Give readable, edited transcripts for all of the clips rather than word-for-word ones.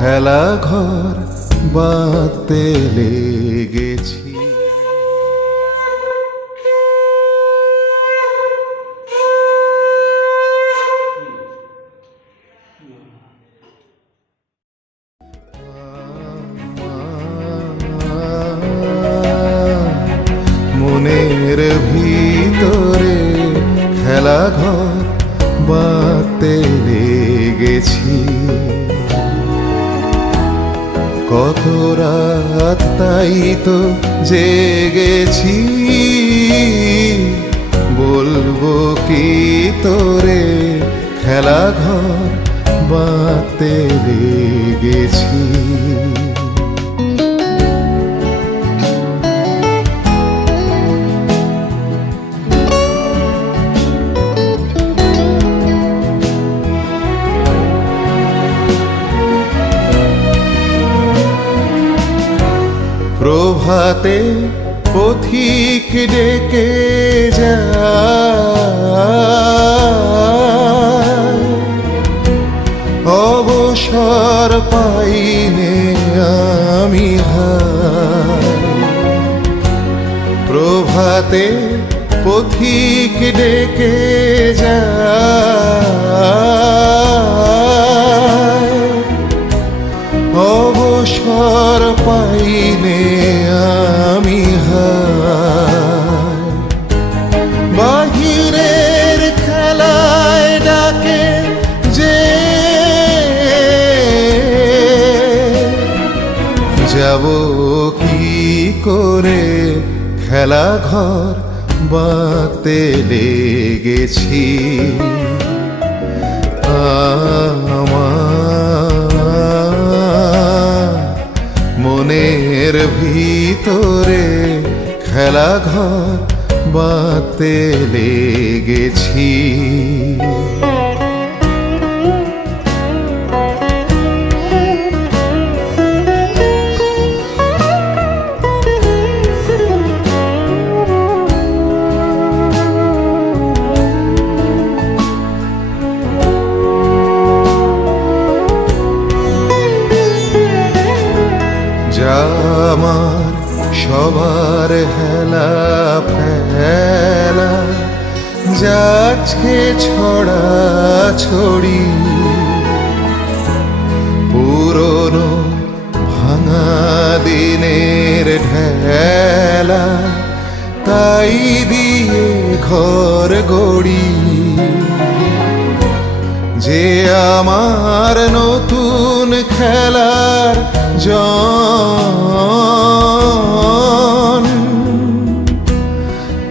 খেলা ঘর বাঁধতে লেগেছি। মনের ভিতরে খেলা ঘর বাঁধতে লেগেছি। কত রাত তাই তো জেগেছি, বলবো কি তোরে খেলা ঘর বাঁধতে লেগেছি। প্রভাতে পথিক ডেকে যায়, অবসর পাইনে আমি হায়। প্রভাতে পথিক ডেকে যায়, অবসর পাইনে আমি হায়। বাহিরের খেলায় ডাকে যে যাব কি করে, খেলা ঘর বাঁধতে লেগেছি। মনের ভিতরে খেলা ঘর বাঁধতে লেগেছি। আমার সবার হেলা ফেলা যাচ্ছে ছড়া ছড়ি, পুরনো ভাঙা দিনের ঢেলা তাই দিয়ে ঘর গড়ি। যে আমার নতুন খেলার জন,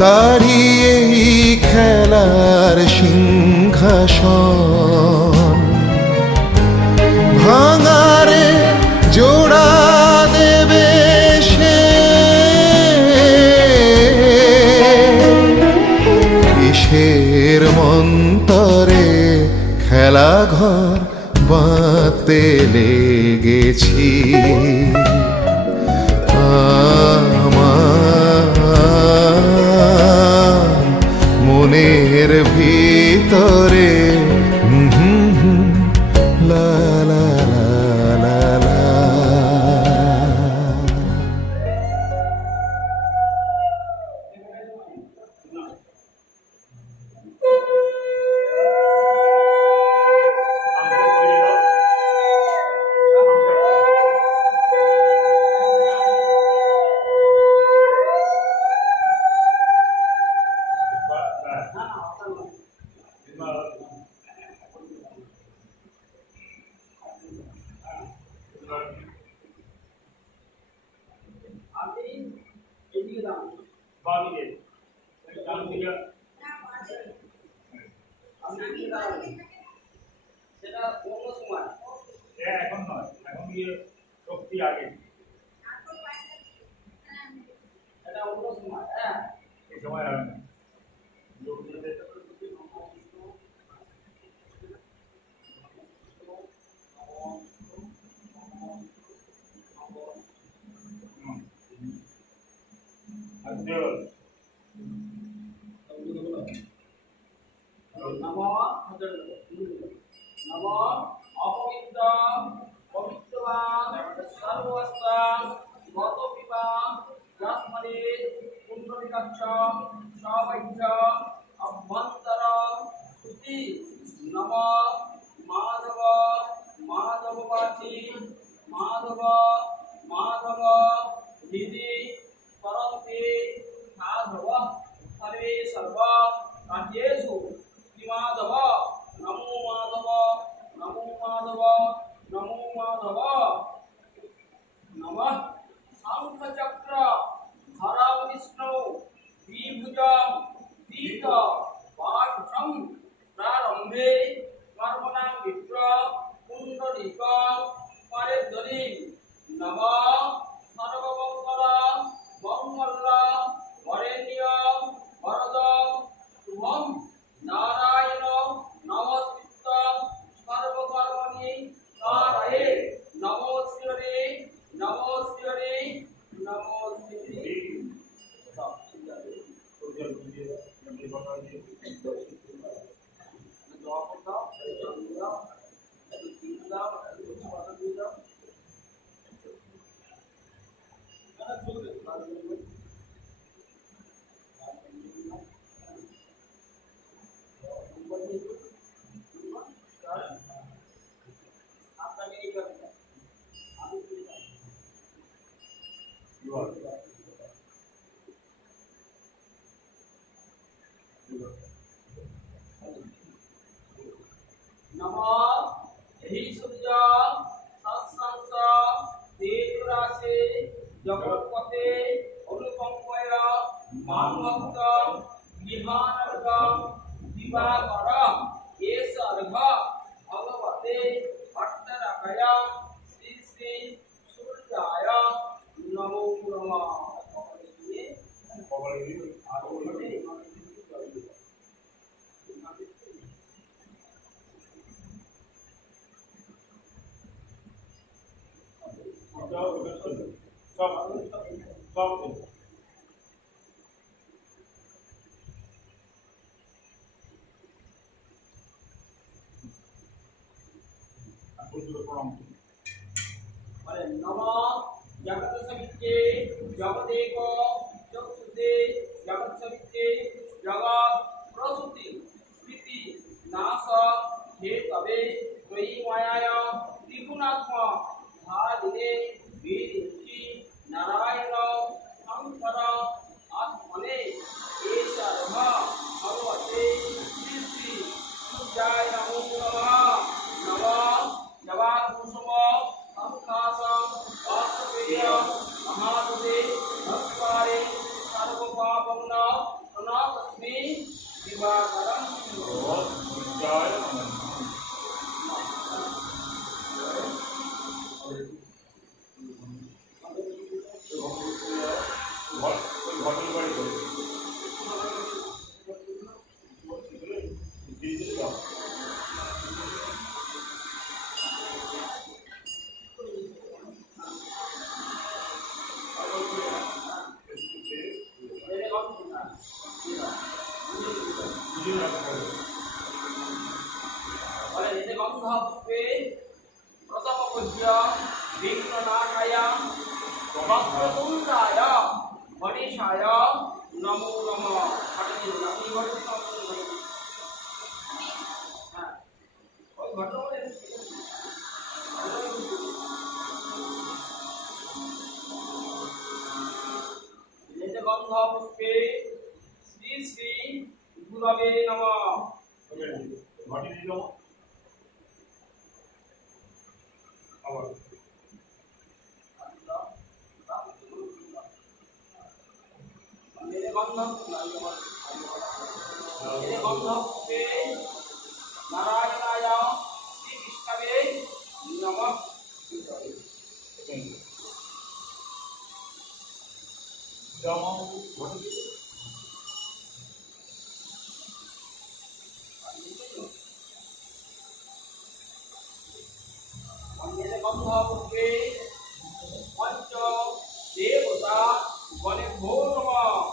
তারি এই খেলার সিংহাসন। ভাঙারে জোড়া দেবে সে, কিসের মন্তরে খেলা ঘর বাঁধতে লেগেছি। আমার মনের ভিতরে লা লা লা লা লা। সেটা অন্য সময়, এখন নয়, এখন গিয়ে শক্তি আগে, এটা অন্য সময়। হ্যাঁ, এই সময় হবে না। নম অপবিত্র পবিত্র রাশি মাধব মাধব হৃদি করন্তে সাধব সর্বে সর্ব কার্যেষু শ্রীমাধব নমো মাধব নমো মাধব নমো মাধব নমঃ শঙ্খচক্র ধরা বিষ্ণু দ্বিভুজ পীত পাঠম প্রারম্ভে কর্মণাং বিপ্র পুণ্ডরীক পরেদ্বরি নম সর্বমঙ্গল মঙ্গল বরেণ্য বরদ শুভম নারায়ণ নমস্কৃত সর্বকর্মণি কারয়ে নমো শ্রী নমো শ্রী নমো শ্রী नमः हि सूर्य सत्संस तेजरासे जगत्पते अनुकंपय मानभक्त विहानर्ग दिवाकर एसर्घ भगवते भट्टराकय श्री श्री सूर्याय नमो नमः नमः जगत सवित्रे जगदेव चक्षुषे जगत सवित्रे जगत प्रसूति स्मृति नाश हेतवे त्वयि मायाया त्रिगुणात्म धारिणे वेदिनि नारायण शंकर आत्मने ईश्वर भगवते श्री श्री सूर्याय नमो नमः नमः जवान कुसुम संकाशम वासुदेव महादेवे भक्तारे सर्वपापमुन अनाकस्मि दिवाकरं सूर्याय नमः गंधपुष्पे प्रथम पूज्य विघ्ननाशाय वक्रतुंडाय गणेशाय नमो नमः गंधपुष्पे श्री श्री गुरवे नमः नारायणाय श्री विष्णवे नमः गंधपुष्पे पंच देवता गणेभ्यो नमः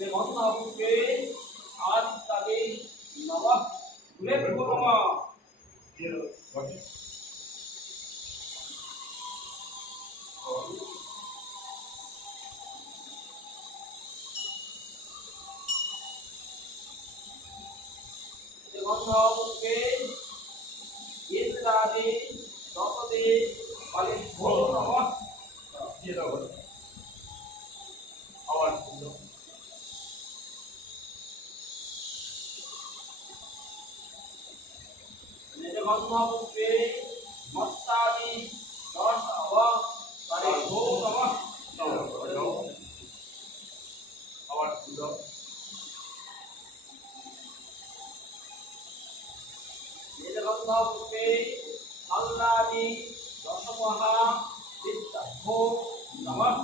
गंधपुष्पे आदित्ये नमः गुरुभ्यो नमः গন্ধপুষ্পে ইন্দ্রাদি দশদে ফলেভ্যো নমঃ। দিয়ে দাও আবার ফুল দাও। গন্ধপুষ্পে মত্তাদি দশ ফলেভ্যো নমঃ। আবার ফুল দাও। গন্ধপুষ্পে আল্লাদি দশমহা বিদ্যাভ্যো নমঃ।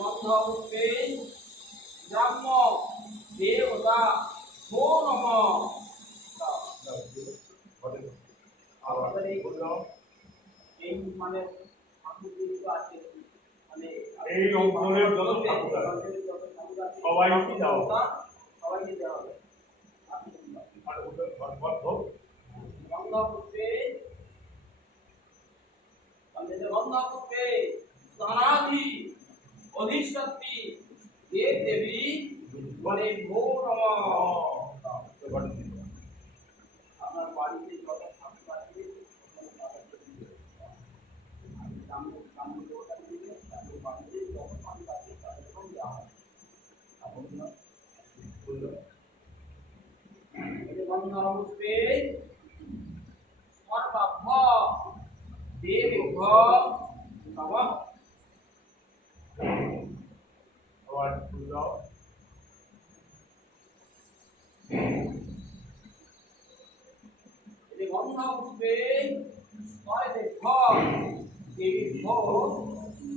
গন্ধপুষ্পে ব্রাহ্ম দেবতা ভো নমঃ। আবার ফুল দাও। এই মানে ঠাকুর যেগুলো আছে মানে এই অঙ্গনের যত ঠাকুর আছে সবাইকে দাও। সবাইকে দেওয়া হবে। আর ওটা ঘটবদ্ধ গন্ধপুষ্পে গন্ধপুষ্পে স্নানাধি অধিষ্ঠাত্রী দেব দেবী বলে ভো নমঃ। আপনার বাড়িতে যত ঠাকুর আছে গন্ধপুষ্পে সর্বাভ্য দেবেভ্য নমঃ। আবার ফুল দাও। গন্ধপুষ্পে সর্বেভ্য দেবেভ্য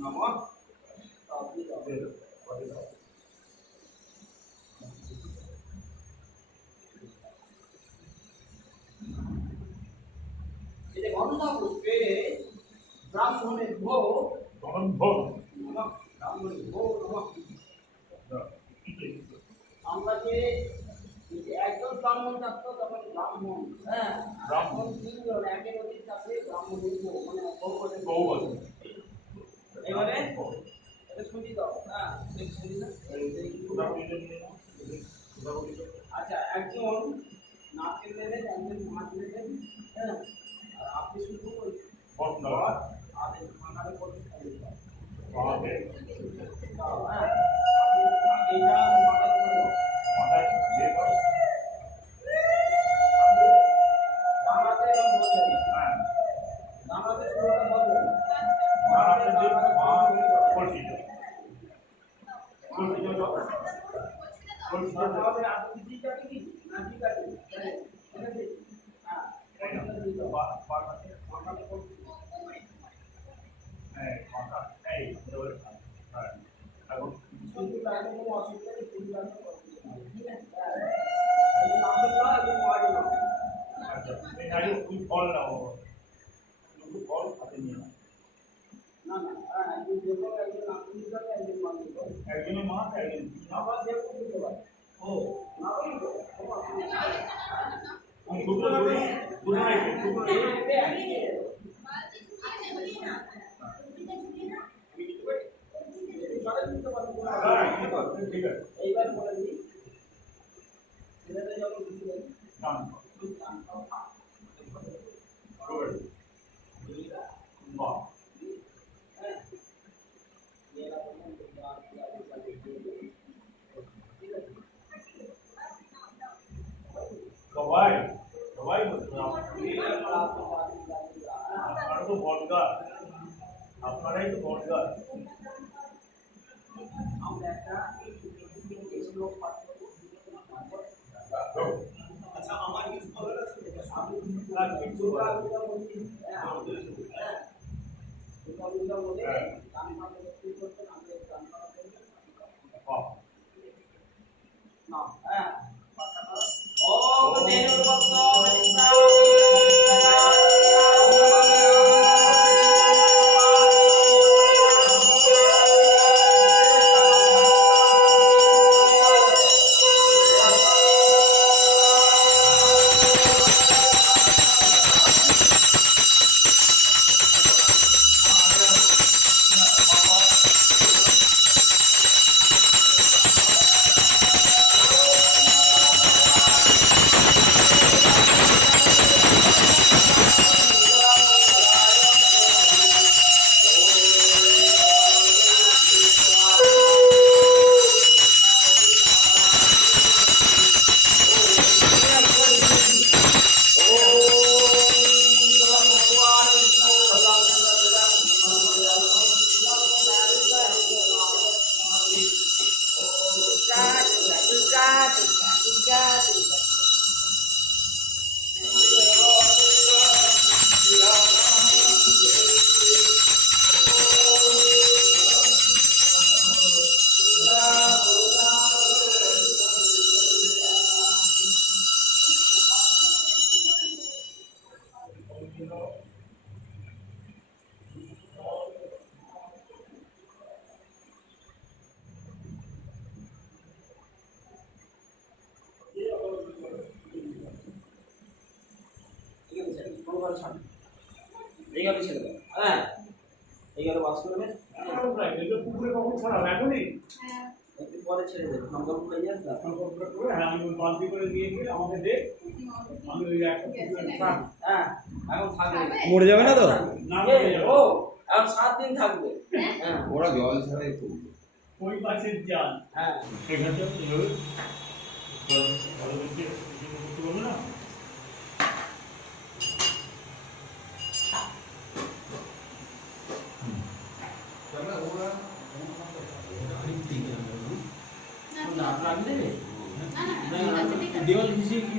নমঃ। গন্ধপুষ্পে ব্রাহ্মণেভ্য গন্ধ নমঃ। ব্রাহ্মণেভ্য নমঃ। আমরা যে একজন ব্রাহ্মণ থাকতো তখন ব্রাহ্মণ, হ্যাঁ ব্রাহ্মণ তিনজন একের অধিক থাকলে ব্রাহ্মণেভ্য মানে বউ আছে। এবারে এটা শুনি দাও, হ্যাঁ শুনি দাও। আচ্ছা, একজন নারকেল নেবেন, একজন মাছ নেবেন, হ্যাঁ আর আপনি শুধু ওই আর খানারে করে দাও, হ্যাঁ আপনি এইটা মাথায় করে দাও। আপনি দাঁড়াতে বলবেন, দাঁড়াতে শুরুটা বলবেন, আপনি ঠিক আছে কি না ঠিক আছে ঠিক আছে, হ্যাঁ শুধু লাগে কোনো অসুবিধা নেই, শুধু লাগে ঠিক আছে, এই নাম্বার না আমি পাওয়া যাবে না না, হ্যাঁ একজন দেখো, একজন আপনি যাবে, একজন মানুষ একজনের মা একজন আবার দেখো দিতে পারে ও না বলি তো কোনো অসুবিধা নেই। দুটো ঠিক আছে এইবার বলে দিই, ছেলেটা যখন বুঝলেন সবাই সবাই আপনারা তো বটগাছ, আপনারাই তো বটগাছ। আমরা একটা শ্লোক পাঠ করব। আচ্ছা, আমার কিছু বলার আছে। আমি দুর্গা পূজা মন্দির, হ্যাঁ দুর্গা পূজা মন্দির গান গাওয়া শুরু করতেন, আমাদের গান গাওয়া না, হ্যাঁ ওম ছাড় এইভাবে ছেড়ে দেবে হ্যাঁ এইভাবে বাস করবে এটা পুকুরে কখন ছাড়াবে এখনই? একটু পরে ছেড়ে দেবে নঙ্গল হয়ে যাবে এখন কতটা করে হ্যাঁ আমি বালতি করে দিয়ে গিয়ে আমাকে দে আমি ওই একটা পুকুরে থাক, হ্যাঁ এখন থাকবে মরে যাবে না তো? না ও এখন 7 দিন থাকবে হ্যাঁ ওরা জল ছাড়াই তো ওই মাছের জাল হ্যাঁ এখানে এইভাবে ভালো করতে করতে বলবো না না লাগবে দেওয়াল ঘিসে কি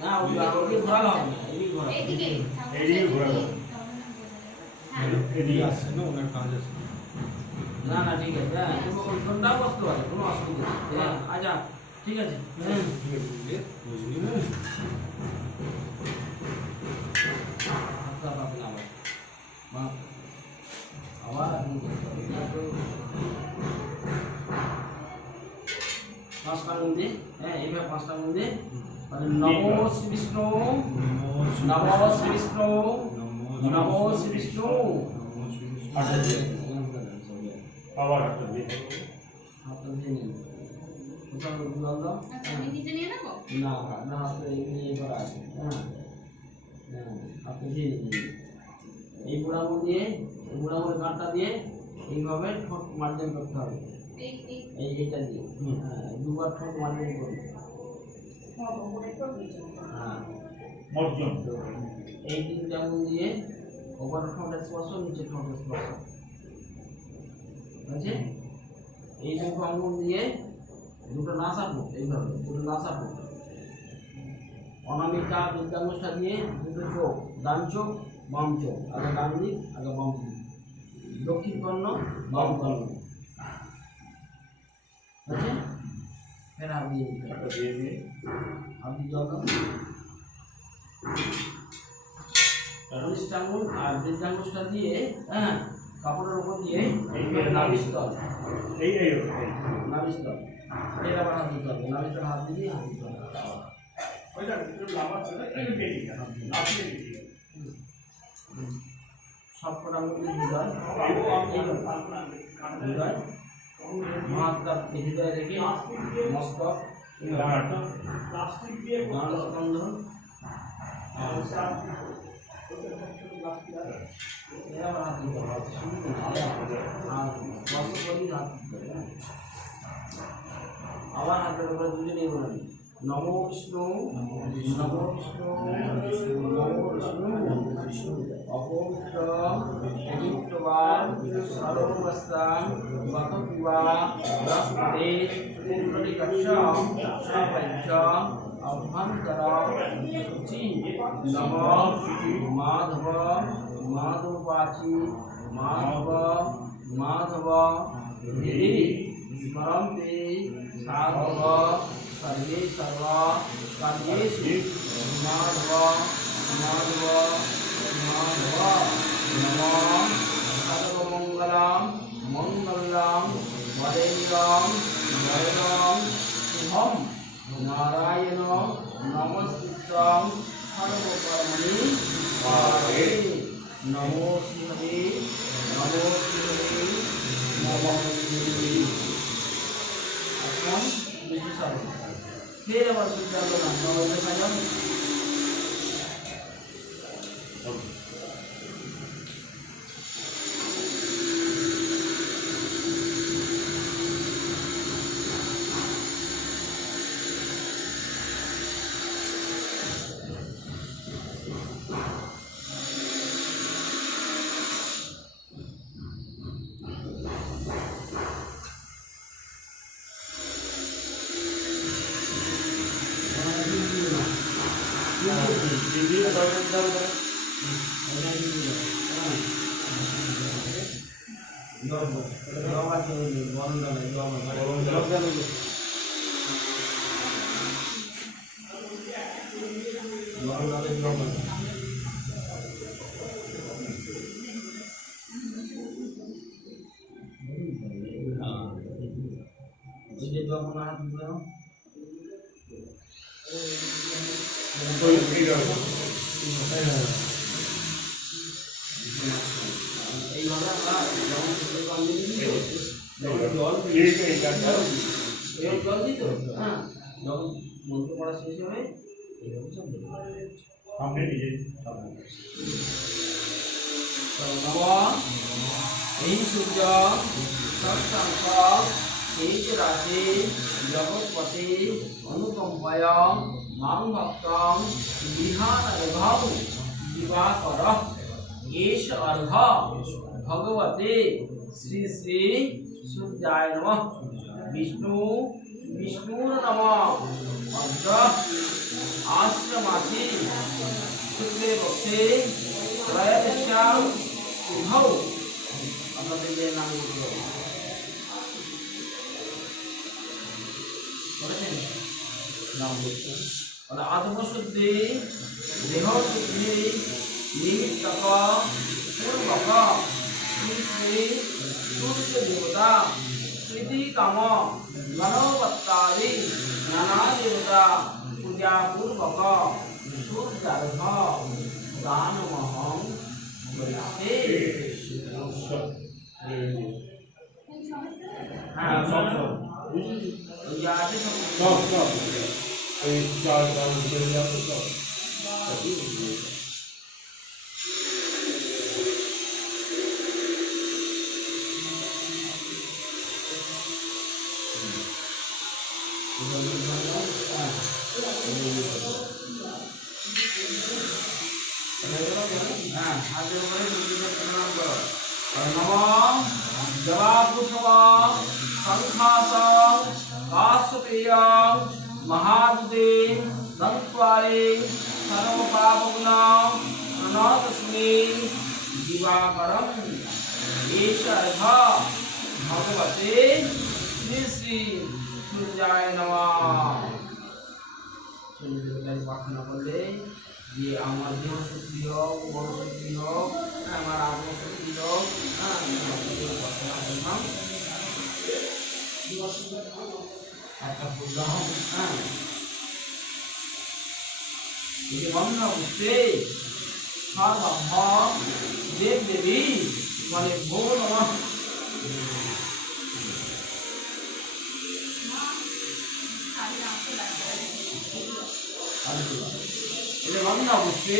না ওই ঘোরালো হবে না এই ঘোরা এইদিকে ঘোরাবো এদিকে আসছে না ওনার কাজ আছে না না ঠিক আছে হ্যাঁ তুমি ওই ঘন্টাও বসতে পারো কোনো অসুবিধা নেই হ্যাঁ আচ্ছা ঠিক আছে হ্যাঁ হাতটা পাবে না আবার পাঁচটা মন্দির হ্যাঁ এইভাবে পাঁচটা মন্দির মানে নমো শ্রী বিষ্ণু নমো শ্রী বিষ্ণু নমো শ্রী বিষ্ণু আবার একটা দিয়ে হাতটা দিয়ে নিন কোথাও জল দাও না না হাতে ইয়ে করা আছে হ্যাঁ হ্যাঁ হাতটা দিয়ে নিন এই বুড়ামো দিয়ে এই বুড়ামোর গাঁটটা দিয়ে এইভাবে ঠোঁট মার্জন করতে হবে এইটা দিয়ে হ্যাঁ দুবার ঠোঁট মার্জন করবে হ্যাঁ মর্জন এই তিনটা আঙুল দিয়ে ওপর ঠোঁটের স্পর্শ নিচে ঠোঁটের স্পর্শ আছে এই দুটো আঙুল দিয়ে দুটো নাসাপুট এইভাবে দুটো নাসাপুট অনামিকা বিদ্যাঙ্গুষ্ঠা দিয়ে দুটো চোখ ডান চোখ বাম চোখ আগে ডান দিক আগে বাম দিক দক্ষিণ কর্ণ বাম কর্ণ আছে ফের হাত দিয়ে দিতে একটা দিয়ে দিয়ে হাত দিয়ে জল দাও কনিষ্ঠাঙ্গুল আর বৃদ্ধাঙ্গুষ্ঠা দিয়ে হ্যাঁ কাপড়ের উপর দিয়ে নাভিস্তল এই এই নাভিস্তল এর আবার হাত দিতে হবে নাভিস্তল হাত দিয়ে হাত দিতে হবে ওইটা একটু লাম্বা ছিল একটু বেরিয়ে গেল নাচলে বেরিয়ে গেল সব কটা মধ্যে হৃদয় হৃদয় মহাত্মা হৃদয় রেখে মস্তক প্লাস্টিক দিয়ে স্কন্ধন এর আবার হাত দিতে হবে আর মস্তক করি হাত দিতে হবে আবার হাতের উপরে দুজনেই বলেন নমো বিষ্ণু নমো বিষ্ণু নমো বিষ্ণু অপবিত্র পবিত্রবা সর্বস্থান বাকবিবা রাষ্ট্রে সুন্দরী কক্ষম সাপঞ্চম অভ্যন্তরম শুচি নম মাধব মাধবাচি মাধব মাধব হৃদি স্মরন্তে সাধব सर्वे सर्वा कार्येषु माधव माधव माधव नमः सर्वमङ्गलं मङ्गलं वरेण्यं वरदं शुभं नारायण नमस्कृतं सर्वकर्मणि कारये नमो श्रीहरे नमो श्रीहरे नमो श्रीहरे এখন বিষ্ণু সাধন फिर अब शुद्धांग नमो देखा এইভাবে আমরা যেমন জল জল দিত হ্যাঁ যখন মন্ত্র পড়া শেষ হবে এইভাবে সব সামনে নিজে নম এই সূর্য সৎসংখ এই রাশি জগৎপতি অনুকম্পায় মাং ভক্তং বিহানর্ঘং দিবাকর এষ অর্ঘ ভগবতে শ্রী শ্রী সূর্যায় নমঃ বিষ্ণুর নম অদ্র আশ্রমাসি শুক্লে পক্ষে ত্রয়োদশ্যাং শুভৌ আপনাদের নাম বলতে নাম বলতে আত্মশুদ্ধি দেহশুদ্ধি নিমিত্তক পূর্বক শ্রী শ্রী সূর্য দেবতা স্মৃতি কাম গণপত্তাদি নানা দেবতা পূজা পূর্বক সূর্যার্ঘ দানমহং করিষ্যে হ্যাঁ সব এই চার সব হ্যাঁ হাতের উপরে প্রণাম করো নমঃ জবাপুষবাং সংখাসং কাশ্যপেয়ং মহাদুতে দন্ত্বারে সর্বপাপগুণং প্রণতস্মি দিবাকরং এষর্ঘ ভগবতে শ্রী শ্রী সূর্যায় নমঃ সূর্যদেবতার প্রার্থনা করলে যে আমার দেহ শক্তি হোক মন শক্তি হোক আমার আত্মশক্তি হোক একটা প্রদাহ হ্যাঁ বন্ধ বুঝতে সর্বভম দেব দেবী মানে ভো নমঃ এটা বন্ধ বুঝতে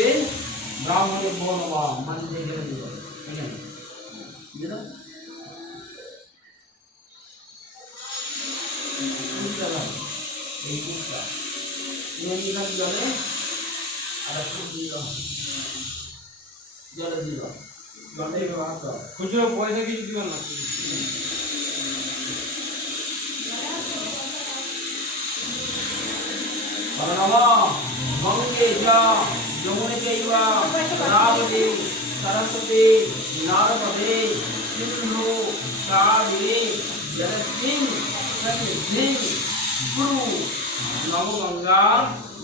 ব্রাহ্মণে ভো নমঃ মানে দেখে দিব এখানে বুঝলো এই কুসটা নিয়ে জলে আর একটু দিল জলে দিল জলে খুচরো পয়সা কিছু দিবেন না গঙ্গে যমুনে চৈব গোদাবরী সরস্বতী নর্মদে সিন্ধু কাবেরী জলস্মিন সন্নিধিং কুরু নমো গঙ্গা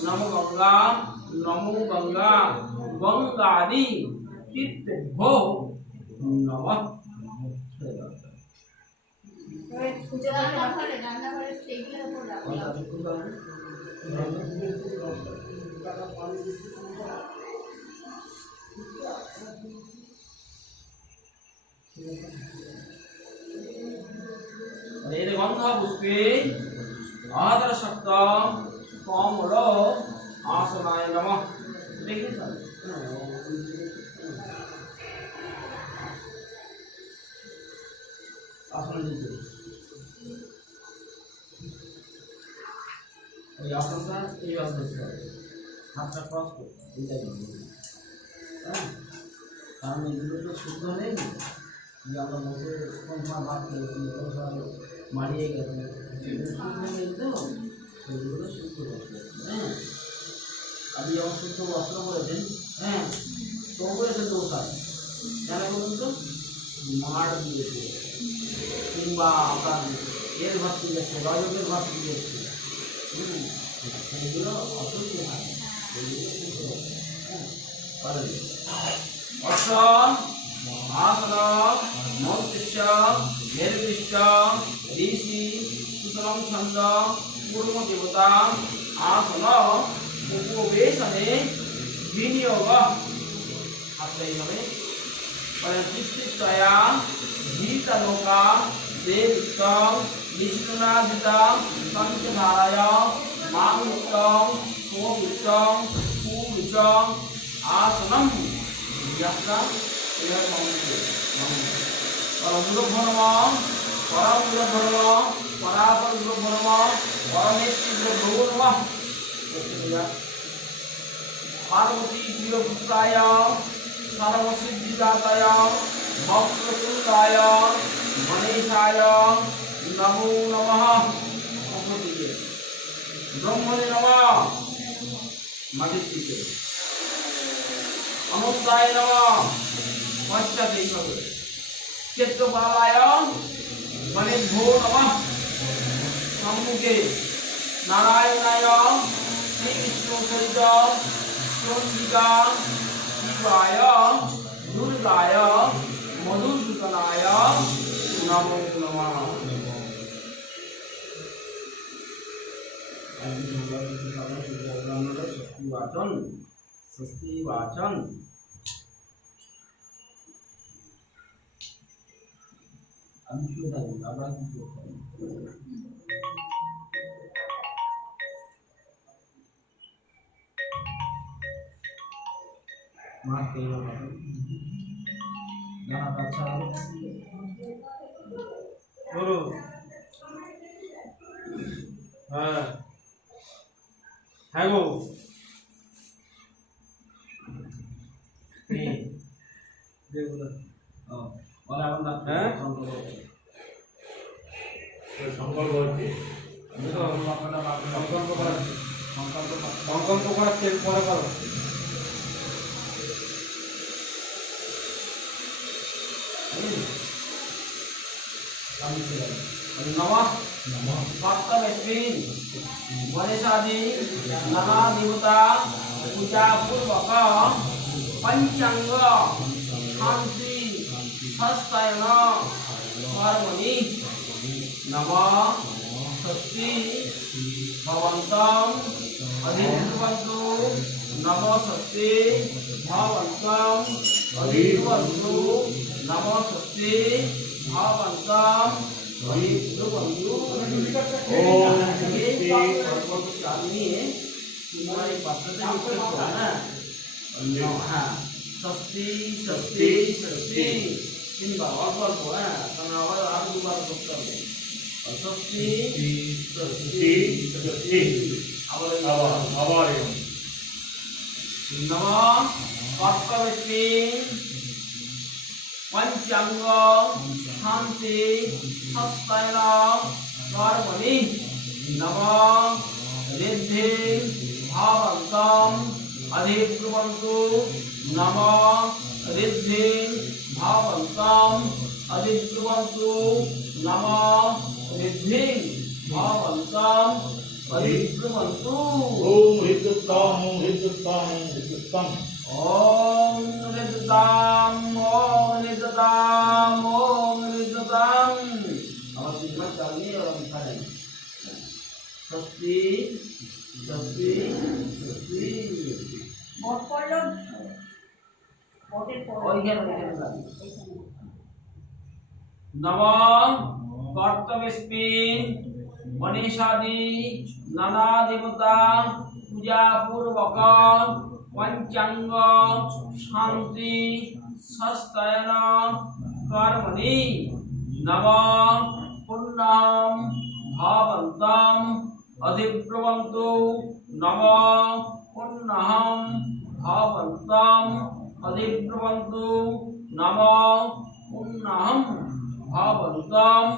নমো গঙ্গা নমো গঙ্গা গঙ্গাদি তীর্থভ্যো নমঃ এর গন্ধ পুষ্পে আদর শব্দ কমল আসনায় নমঃ দেখুন আসন দিতে এই আসনটা এই আসনটা হাতটা ক্রস করো এইটা হ্যাঁ কারণ এগুলো তো শুদ্ধ নেই যে আমরা বসে কোন ভাব করেছি মারিয়ে গেছে শুদ্ধ নেই তো সেগুলো শুদ্ধ করতে হ্যাঁ আপনি যখন শুদ্ধ বস্ত্র করেছেন হ্যাঁ তো করেছেন তো ওটা কেন বলুন তো মার দিয়েছে কিংবা আপনার এর ভাবতে যাচ্ছে রজকের ভাবতে যাচ্ছে সেগুলো অসুস্থ থাকে অর্থ আসন মন্ত্রিষ্য নির্দিষ্ট ঋষি সুতরাং ছন্দ পূর্ব দেবতা আসন উপবেশনে বিনিয়োগ হাতে এইভাবে পরে চিত্তিতয়া গীতালোকা দেবতং বিষ্ণুনাদিতং পঞ্চধারায় মাংতং কোবিতং কুবিতং আসনম ইয়াস্তা এর মন্ত্র পরমুরভরম পরমুরভরম পরাপরমুরভরম পরমেশ্বরভরম पार्वती प्रियपुत्राय सर्वसिद्धिदाताय भक्तकुलाय गणेशाय नमो नमः ब्रह्मणे नमः मदितिके अमुक्ताय नमः पश्चाते चित्तपालाय गणेभ्यो नमः सम्मुखे नारायणाय श्री विष्णु सहित चंडिका शिवाय दुर्गाय मधुसूदनाय नमो नमः। षष्ठी वाचन আমি শুনে থাকবো আমরা কি করতে मारते हैं गाना तो अच्छा बोलो हाँ है वो देखो और आप ना हैं সংকল্প হচ্ছে সংকল্প করার চেক পরে করো नमः भक्तमेस्मिन् गणेशादि नाना देवता पूजा पूर्वक पंचांग शांति हस्तायन कर्मणि नमः षष्ठी भवन्तम् अधिकुर्वन्तु नमः षष्ठी भवन्तम् अधिकुर्वन्तु नमः षष्ठी भवन्तम् अधिकुर्वन्तु तुम्हारे पात्र से हाँ षष्ठी षष्ठी षष्ठी तीन बार और है तनावर आठ बार करते हैं षष्ठी षष्ठी ষষ্ঠী आवर আবার नमः कर्तव्यस्मिन् पंचांग शांति हस्तायन कर्मणि नमः रिद्धि भावन्तम् अधिकुर्वन्तु नमः रिद्धि भावन्तम् अधिकुर्वन्तु नमः रिद्धि भावन्तम् अधिकुर्वन्तु ओम हृदयम हृदयम हृदयम ओम निदताम ओम निदताम ओम निदताम और कितना चाहिए और हम करें षष्ठी षष्ठी षष्ठी मोट पढ़ मोटे और क्या नमः कर्तव्यस्मिन् गणेशादि नाना देवता पूजा पूर्वक पंचांग शांति सस्तायन कर्मणि नमः पुण्यं भावन्तम् अधिब्रुवन्तु नमः पुण्यं भावन्तम् अधिब्रुवन्तु नमः पुण्यं भावन्तम्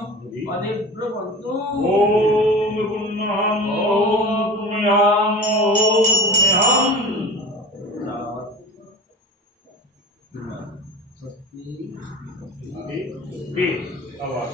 अधिब्रुवन्तु ओम पुण्यम ओम पुण्यम ओम पुण्यम षष्ठी আবার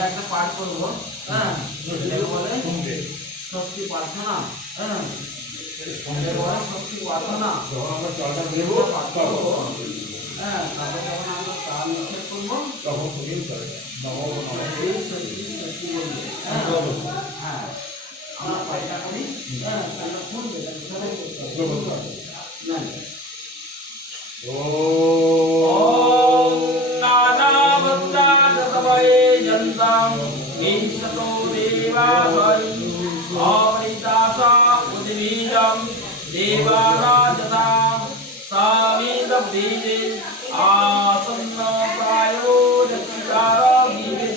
আমরা একটা পাঠ করবো, হ্যাঁ, এটাকে বলে শক্তি প্রার্থনা, হ্যাঁ, এটাকে বলে শক্তি প্রার্থনা। যখন আমরা জলটা দেবো তখন হ্যাঁ, তারপরে যখন আমরা প্রাণ নিক্ষেপ করবো তখন তুমি এই শক্তি শক্তি বলবে, হ্যাঁ, হ্যাঁ, আমরা পাঠটা করি, হ্যাঁ, তাহলে শুনবে, তাহলে সবাই করতে হবে। না ॐ नानावद्रागतवये जन्तां ईशतो देवासरि अवैतासा उद्बीजं देवानाजता सामिदब्धीजे आसन्नप्रायो दक्षिकारो दिवे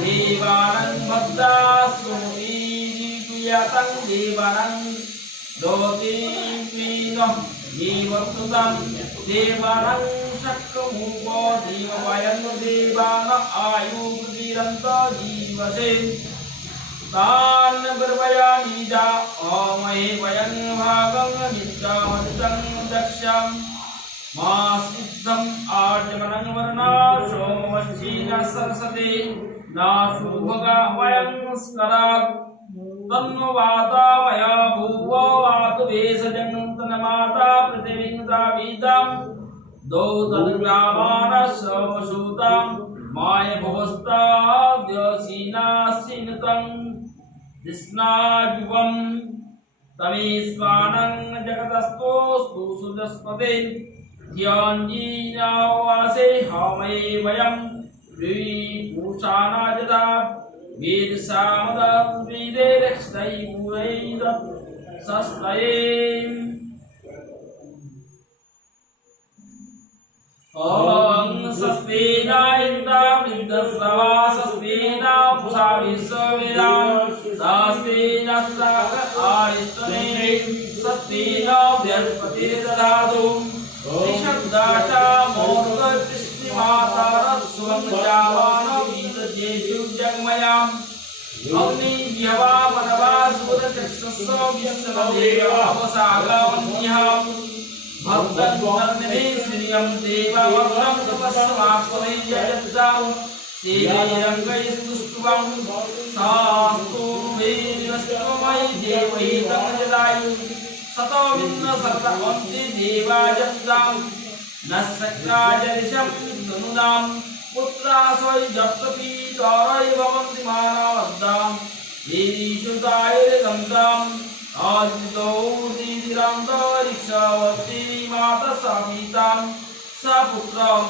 देवानं भद्रास्मृतिजीवितं देवानं लोकेऽपीनं जीवत्वं देवानं शक्मुपो जीववयं देवान आयुर्दीरन्त जीवसे तान् गर्भयामीजा ओमहे वयं भागं नित्यामृतं दक्षं मासिद्धम् आर्जवनं वर्णा सोमश्चीन सरस्वती नाशुभगा वयं स्करात् तन्नो वाता मया भुवो वातु भेषजं तन्माता पृथिवीं विदं दो तद्ग्रामानसमसूतं माय भवस्ताद्यसीनासीनतं कृष्णायुवं तमेस्मानं जगतस्तोस्तु सुदस्पते ध्याञ्जीनावासे हामये वयं विभूषाणाजता वेदसामदं वेदेरक्षैमुरैद सस्तये ॐ स्वस्तिना इन्द्रमिन्द्रस्रवा स्वस्तिना पूषा विश्ववेदां स्वस्तिना आयस्तने स्वस्तिना बृहस्पतिर्दधातु त्रिशब्दाचा मोर्गकृष्णमातारस्वं जावानवीतजेषु जगमयाम् अग्निव्यवा मनवा सूरचक्षुस्व विश्वदेव अवसागवन्यः भक्तन्वर्णने श्रियं देववग्नं तपस्वास्वदयजत्तां श्रीरङ्गैस्तुष्टुवं सास्तु वेदिनस्तमयि देवैतं जदायु सतो विन्न सर्ववन्ति देवाजत्तां न शक्राजरिषं तनुनां पुत्रासोय जप्तपि द्वारैव वन्ति मानवद्दां देवीसुतायैर्गन्ताम् आदितो दीदिरान्तरिक्षवती माता सवितां सपुत्रं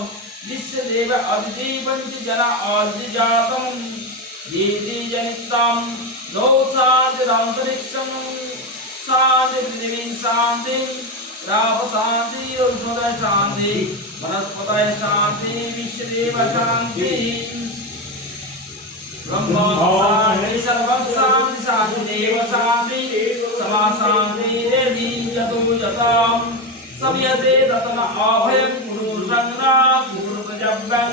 विश्वदेव अदितिवं च जना आदिजातं दीदी जनितां नो शान्तिरन्तरिक्षं शान्ति पृथिवीं शान्तिं राप शान्ति औषध शान्ति वनस्पतय शान्ति विश्वदेव शान्ति ब्रह्म शान्ति सर्वं शान्ति शान्तिदेव शान्ति समा शान्ति देवी यतो यतां सव्यते ततन अभयं पुरुषं न पुरुषजभ्यं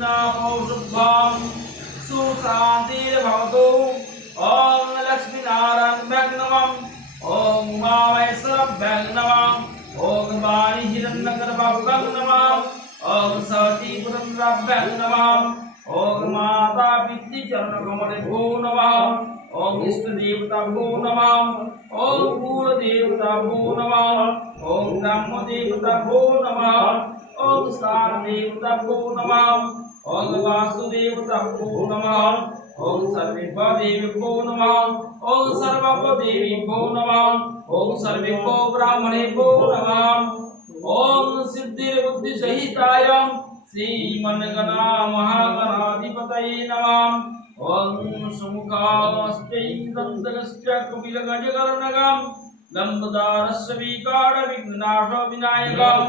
न पौषुभ्यां सुशान्तिर्भवतु ॐ लक्ष्मीनारायणभ्यं नमः ॐ उमामहेश्वरभ्यं नमः ॐ वाणीहिरण्यगर्भभ्यं नमः ॐ सतीपुरन्द्राभ्यं नमः ॐ माता पितृचरणकमलेभ्यो नमः ॐ इष्टदेवताभ्यो नमः ॐ कुलदेवताभ्यो नमः ॐ ब्रह्मदेवताभ्यो नमः ॐ स्थानदेवताभ्यो नमः ॐ वासुदेवताभ्यो नमः ॐ सर्वेभ्यो नमः ॐ सर्वदेवीभ्यो नमः ॐ सर्वेभ्यो ब्राह्मणेभ्यो नमः ॐ सिद्धिर्बुद्धिसहिताय श्रीमन्गणा महागणाधिपतये नमः ॐ सुमुखास्तेन्दन्तस्य कपिलगजकर्णकं लम्बोदरस्य विकटविघ्ननाशविनायकं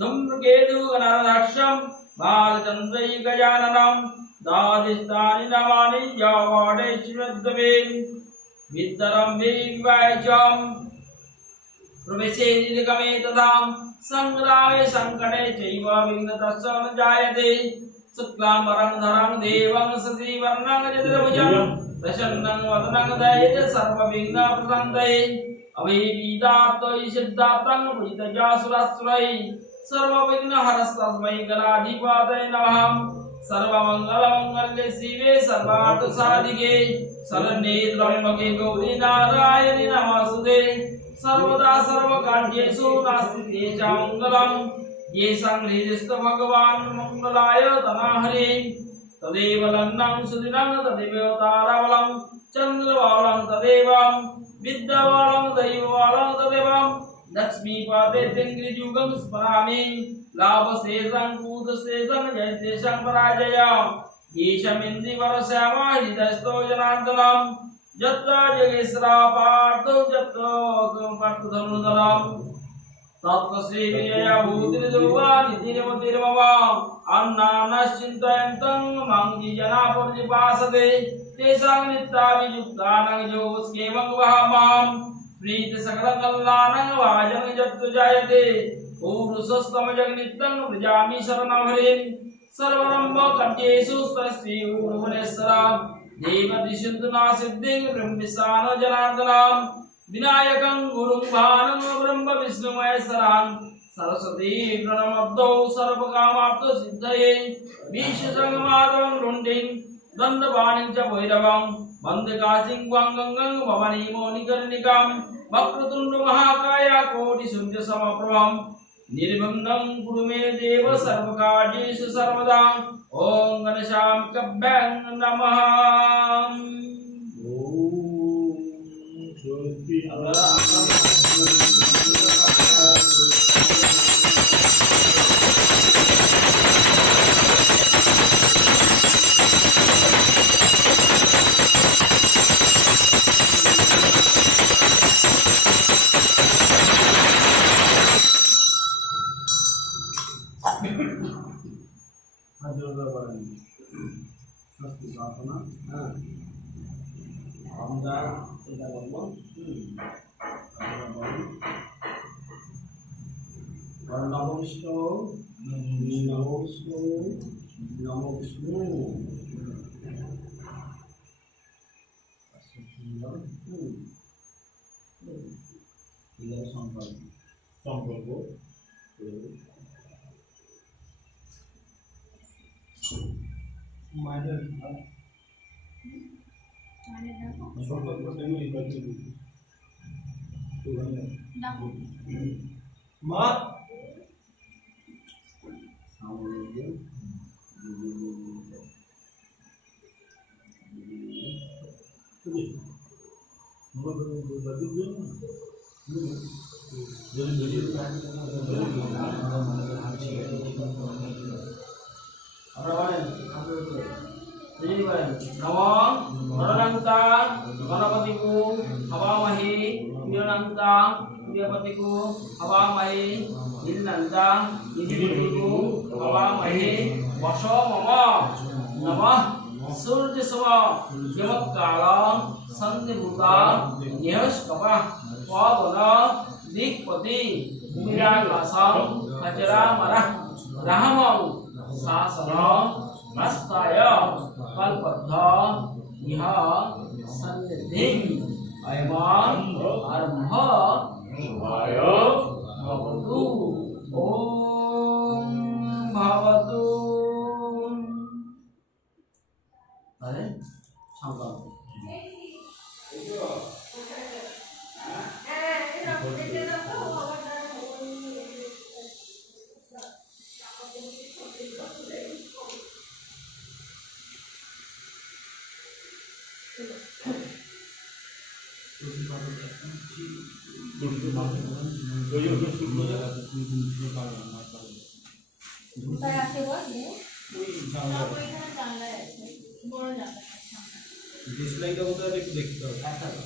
धूम्रकेतुगणराक्षं बालचन्द्रैकजाननं द्वादशानि नामानि यावाडेश्वरद्वे विद्यारम्भे विवाहं प्रवेशे निर्गमे तथा संग्रामे संकटे चैव विघ्नतस्य न जायते शुक्लाम्बरधरं देवं शशिवर्णं चतुर्भुजं प्रसन्नं वदनं ध्यायेत् सर्वविघ्नोपशान्तये अभीतिदात्तै सिद्धार्थं भुजितजासुरासुरै सर्वविघ्नहरस्तस्मै गणाधिपतये नमः सर्वमंगलमंगल्ये शिवे सर्वार्थसाधिके शरण्ये त्र्यंबके गौरी नारायणि नमोस्तुते सर्वदा सर्वकार्येषु नास्ति तेषां मंगलम् येषां हृदिस्थ भगवान् मंगलाय तनहरि तदेव लग्नं सुदिनं तदेव ताराबलं चन्द्रबालं तदेव विद्याबालं दैवबालं तदेव लक्ष्मीपादे तिङ्ग्रियुगं स्मरामि लाभशेषं कूटशेषं जयशेषं पराजय येषमिन्दिवरश्यामा हृदयस्थो जनार्दनं यत्र जगेश्वरा पार्थो यत्र पार्थधनुर्धरम् तत्र श्रीविजया भूतिर्जोवा निधिर्मतिर्मम अन्नान्नश्चिन्तयन्तं मङ्गी जना पर्युपासते तेषां नित्याभियुक्तानां योगस्केमं वहामः प्रीति सकलकल्याणं वाजनं यत्तु जायते पुरुषस्तमजगनित्यं व्रजामि शरणं हरिं सर्वरम्भकर्येषु स्वस्ति गुरुवरेश्वरा देवदिशुद्धना सिद्धिं ब्रह्मविशान जनार्दनं विनायकं गुरुं भानं ब्रह्म विष्णु महेश्वरं सरस्वती प्रणमद्दौ सर्वकामार्थो सिद्धये विश्वसंगमादं रुण्डिं दण्डपाणिं च भैरवं वन्दे काशीं गंगं भवानी मौनिकर्णिकां वक्रतुण्ड महाकाय कोटिसूर्यसमप्रभं निर्विघ्नं कुरु मे देव सर्वकार्येषु सर्वदा ॐ गणेशाभ्यां नमः। नमो विष्णु नमो विष्णु नमो विष्णु संकल्प माँ गणपतिको हवामहे प्रियनंता प्रियपतिको हवामहे हिरनंता हिरपतिको हवामहे वशो मम नमः सूर्य सव यमकाल संधिभूता न्यस्कपा पवन दिक्पति विरागासं खचरामरः रामं शासन मस्ताय कल्पद्ध यह सन्निधिं अयमान आरंभ शुभाय भवतु ओम भवतु। अरे संकल्प ডিসলাইকটা কোথায় একটু দেখতে হবে।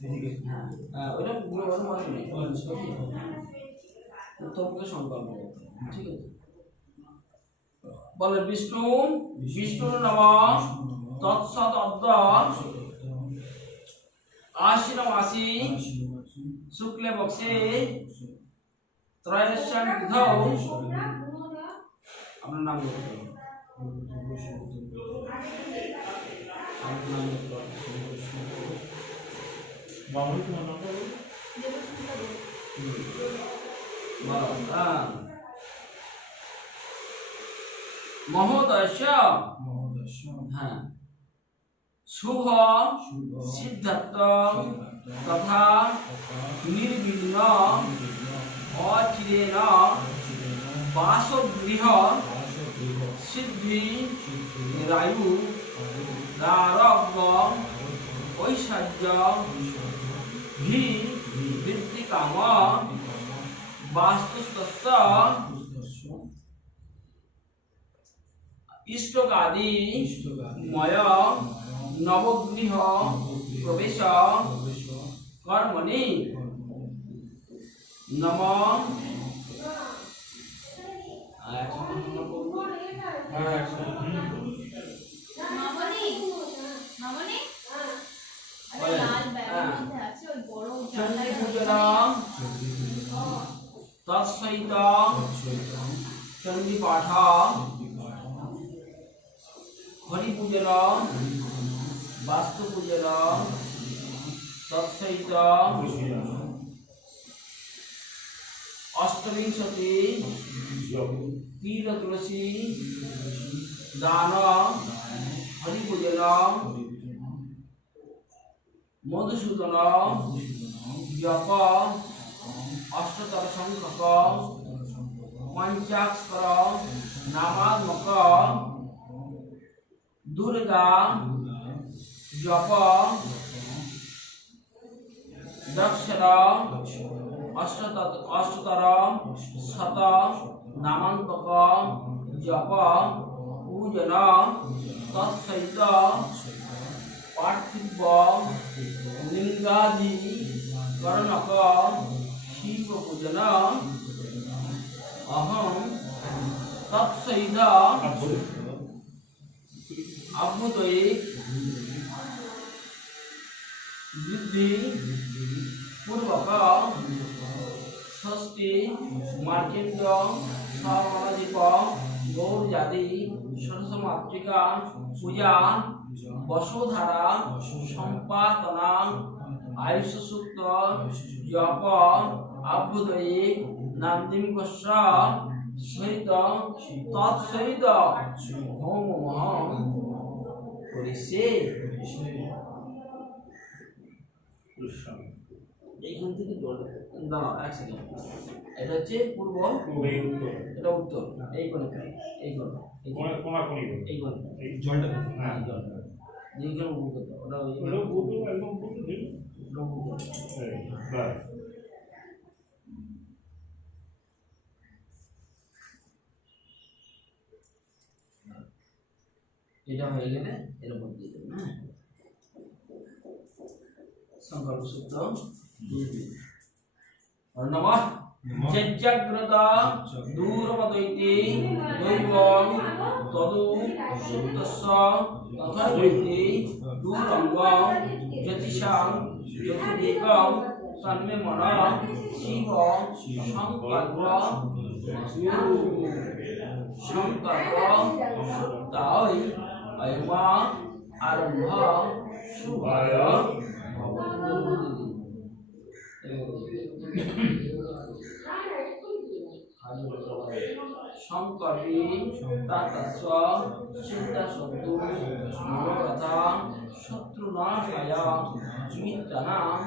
ঠিক আছে বলে বিষ্ণু বিষ্ণু নমঃ তৎসৎ অদ্য आश्विनमासी शुक्ले पक्षे त्रयोदश्यां तिथौ अपना नाम बोलो বাবু তোমার নামটা বলো। মহোদয়স্য মহোদস্য হ্যাঁ শুভ শুভ সিদ্ধার্থ সিদ্ধার্থ তথা তথা নির্বিঘ্ন নির্বিঘ্ন অচিরেণ অচিরেণ বাসগৃহ বাসগৃহ সিদ্ধি সিদ্ধি রায়ু আয়ু রারব্য আরোগ্য ঐশ্বর্য ঐশ্বর্য ভি বৃত্তিকাম বিকাম বাস্তুস্তস্য পুস্তস্য ইষ্টকাদি ইষ্টগাদি ময় নবগৃহ প্রবেশ প্রবেশ কর্মণি কর্ম নম মামনি মামনি আরে লাল ব্যাগের মধ্যে আছে ওই বড় চণ্ডী পূজন চণ্ডী পূজন তৎসহিত তৎসহিতম চণ্ডী পাঠ চণ্ডী পাঠ হরি পূজন হরিপূজন বাস্তু পূজন তৎসহিত অষ্টবিংশতি তীর তুলসী দান হরি পূজন মধুসূদন জপ অষ্টতর সংখ্যক পঞ্চাক্ষর নামাত্মক দুর্গা জপ দক্ষর অষ্টতর শত নামান্তক জপ পূজন তৎসহিত পার্থিব লিঙ্গাদি করণক শিব পূজন অহম তৎসহিত অভ্যুদয়ে বৃদ্ধি পূর্বক ষষ্ঠী মার্কেন্দ্র সমাদীপ গৌরজাতি ষোড়শ মাতৃকা পূজা বসুধারা সম্পাদনা আয়ুষ সূক্ত জপ অভ্যুদয়ে নান্দিমিকস্য সহিত তৎসহিত হোম মহম করিছে। এইখান থেকে দাঁড়াও এক সেকেন্ড, এটা হচ্ছে পূর্ব, এটা উত্তর, এই কোণে এই কোণে এই কোণে জলটা হ্যাঁ জলটা যেখানে উবু করতে ওটা ওই উবু করতে। এটা হয়ে গেলে এর উপর দিয়ে দেবেন। হ্যাঁ সংকল্প সূত্র নমঃ যজ্জাগ্রত দূরমদৈতি দৈবং তদু সুপ্তস্য তথৈতি দূরঙ্গং জ্যোতিষাং জ্যোতিরেকং তন্মে মন শিব সংকল্প সংকল্প তাই অয়মা আরম্ভ শুভায় সংকল্পী তাতস্ব চিন্তা শত্রু মনোরথা শত্রুনাশায় জীবিতানাং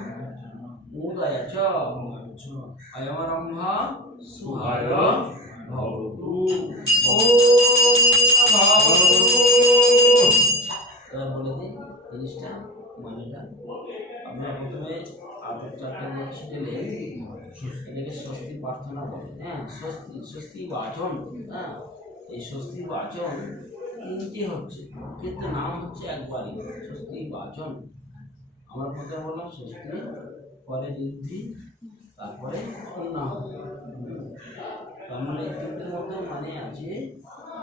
মুদায় চ অয়মারম্ভ শুভায় ভবতু। ওম ভবতু। এবার বলে দিই জিনিসটা মানেটা। আমরা প্রথমে আবেগ চারটা ছিটেলে এটাকে স্বস্তি প্রার্থনা বলে। হ্যাঁ স্বস্তি, স্বস্তি বাচন। হ্যাঁ এই স্বস্তি বাচন তিনটে হচ্ছে, কিন্তু নাম হচ্ছে একবারই স্বস্তি বাচন। আমরা প্রথমে বললাম স্বস্তি, পরে ঋদ্ধি, তারপরে অন্যাহুতি। তার মানে এই তিনটের মধ্যে মানে আছে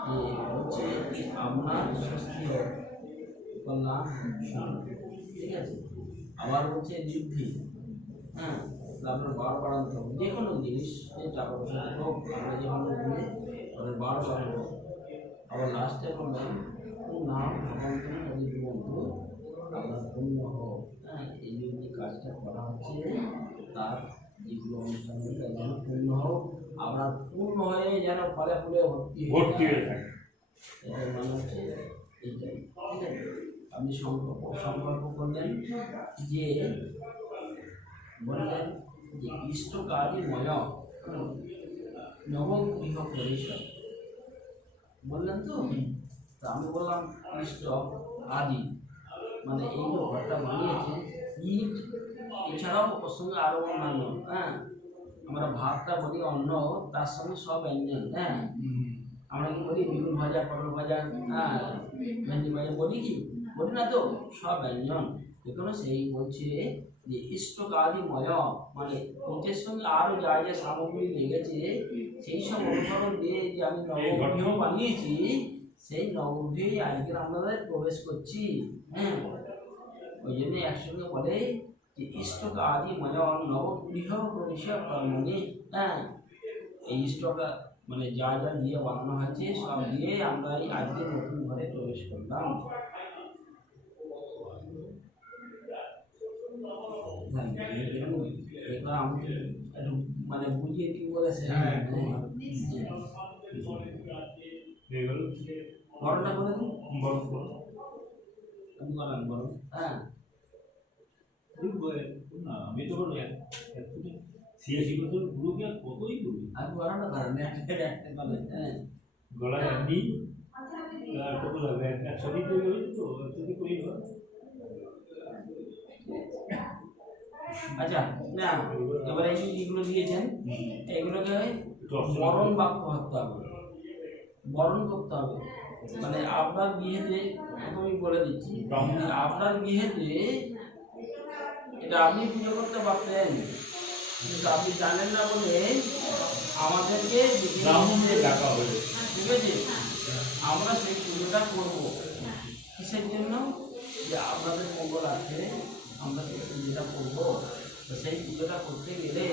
যে হচ্ছে আপনার স্বস্তি হোক, কল্যাণ শুরু, ঠিক আছে। আবার হচ্ছে ঋদ্ধি, হ্যাঁ তারপরে বার বাড়াতে হবে যে কোনো জিনিস, টাকা পয়সা হোক, আমরা যেমন বলি বার বাড়াতে হোক, আবার লাস্টে বললেন নাম ভগবান তাদের বন্ধু আমরা পূর্ণ হোক। হ্যাঁ, এই যে কাজটা করা হচ্ছে তার যেগুলো অনুষ্ঠানগুলো যেন পূর্ণ হোক, আমরা পূর্ণ হয়ে যেন ফলে ফুলে ভর্তি হয়ে থাকে। এটার মানে হচ্ছে এইটাই, ঠিক আছে? আপনি সংকল্প করলেন যে বললেন যে ইষ্ট কাজী ময় নবগৃহ পরিষদ বললেন তো। তা আমি বললাম ইষ্ট আদি মানে এই যে ঘরটা বানিয়েছে ইট এছাড়াও ওর সঙ্গে আরও অন্যান্য, হ্যাঁ আমরা ভাতটা বলি অন্ন, তার সঙ্গে সব ব্যঞ্জন, হ্যাঁ আমরা কি বলি বেগুন ভাজা, পটল ভাজা, হ্যাঁ ভেন্ডি ভাজা বলি কি বলি না তো, সব ব্যঞ্জন। এখানে সেই বলছে যে ইষ্টকাদিময় মানে ইটের সঙ্গে আরও যা যা সামগ্রী লেগেছে সেই সব অনুসরণ দিয়ে যে আমি নবগৃহ বানিয়েছি, সেই নবগৃহে আজকে আমাদের প্রবেশ করছি। হ্যাঁ, ওই জন্য একসঙ্গে বলে যে ইষ্টকাদিময় নবগৃহ প্রবেশ কর্মণি। হ্যাঁ, এই ইষ্টকা মানে যা যা দিয়ে বানানো হয়েছে সব দিয়ে আমরা এই আজকে নতুন ঘরে প্রবেশ করলাম। এবার আমি একটু মানে বুঝিয়ে দিই বলেছে বড়টা করে দিন, আপনি করান বড়। হ্যাঁ না আমি তো বলবো 86 বছর পুরো কি আর কতই করবি, আপনি বড়টা করেন একটা করেন। হ্যাঁ গলায় এমনি কত লাগবে, 100 দিন তৈরি হয়েছে তো 100 দিন করি। আচ্ছা না এবারে এইগুলো দিয়েছেন, এগুলোকে বরণ বাক্য ভাবতে হবে, বরণ করতে হবে। মানে আপনার বিয়েতে আমি বলে দিচ্ছি, আপনার বিয়েতে এটা আপনি পুজো করতে পারতেন, কিন্তু আপনি জানেন না বলে আমাদেরকে ব্রাহ্মণদের ডাকা হবে, ঠিক আছে? আমরা সেই পুজোটা করবো কিসের জন্য, যে আপনাদের মঙ্গলার্থে আমরা সেই পুজোটা করবো। তো সেই পুজোটা করতে গেলে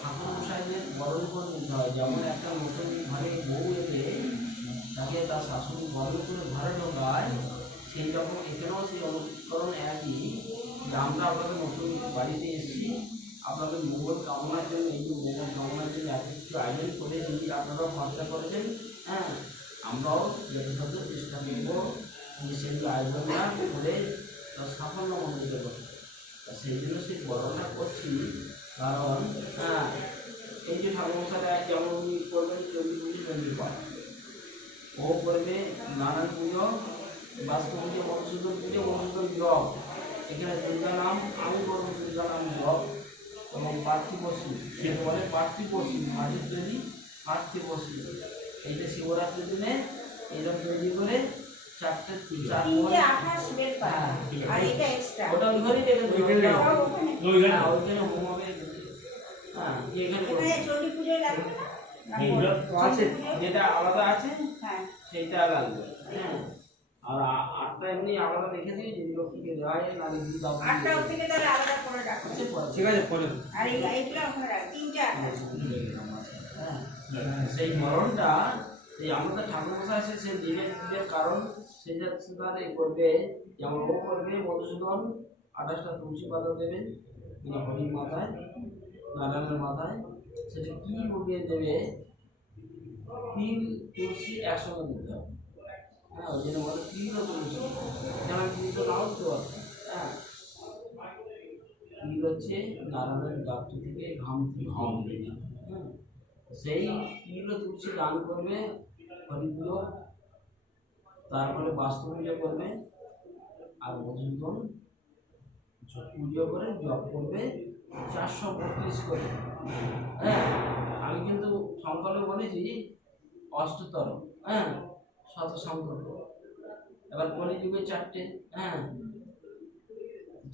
ঠাকুর মশাইদের বরণ করে নিতে হয়। যেমন একটা নতুন ঘরে বউ এলে তাকে তার শাশুড়ি বরণ করে ঘরে ঢোকায়, সেই রকম এখানেও সেই অনুকরণ একই, যে আমরা আপনাদের নতুন বাড়িতে এসেছি, আপনাদের মঙ্গল কামনার জন্য, এই যে মঙ্গল কামনার জন্য এত কিছু আয়োজন করেছি, আপনারাও খরচা করেছেন। হ্যাঁ, আমরাও যথাসাধ্য চেষ্টা করবো যে সেগুলো আয়োজনটা করে তার সাফল্য মন্দির করতে। সেই জন্য সেই বর্ণনা করছি, কারণ হ্যাঁ এই যে ঠাকুরমশাইরা যেমন করবেন চণ্ডী পুজো চণ্ডী পাঠ, ও করবে নারায়ণ পুজো, বাস্তু পুজো, মধুসূদন পুজো, মধুসূদন জপ। এখানে দুর্গা নাম আমি করবো, দুর্গা নাম জপ এবং পার্থিবশী, সেটা বলে পার্থিবশী মাটির তৈরি পার্থিবশী। এইটা শিবরাত্রির দিনে এইরকম তৈরি করে চারটে ওটা ওই ঘরেই দেবেন, ওইখানে হোম হবে। হ্যাঁ এখানে যেটা আলাদা আছে সেইটা লাগবে। হ্যাঁ, আর আটটা এমনি আলাদা রেখে দিই, যদি লক্ষ্মীকে দেওয়া হয় না ঠিক আছে পরে। সেই মরণটা এই আমাদের ঠাকুরমশাই আছে, সেই দিনের কারণ সেটা করবে। যেমন ও করবে মধুসূদন 28টা তুলসী পাতা দেবে হরির মাথায়, নারায়ণের মাথায়। সেটা কি মুখে দেবে, 3 তুলসী একসঙ্গে দিতে হবে। হ্যাঁ, ওই জন্য বলে 3 তুলসী, যেমন কিন্তু নাও দিতে পারতাম। হ্যাঁ, তিল হচ্ছে নারায়ণের গাছটি থেকে ঘাম দেবে। হ্যাঁ, সেই তিল তুলসী দান করবে হরিপুজো, তারপরে বাস্তু পুজো করবে, আর মধুসূদন পুজো করে জপ করবে 432 করে। হ্যাঁ, আমি কিন্তু সংকল্পে বলেছি অষ্টতর, হ্যাঁ শত সংকল্প। এবার কলিযুগে 4টে, হ্যাঁ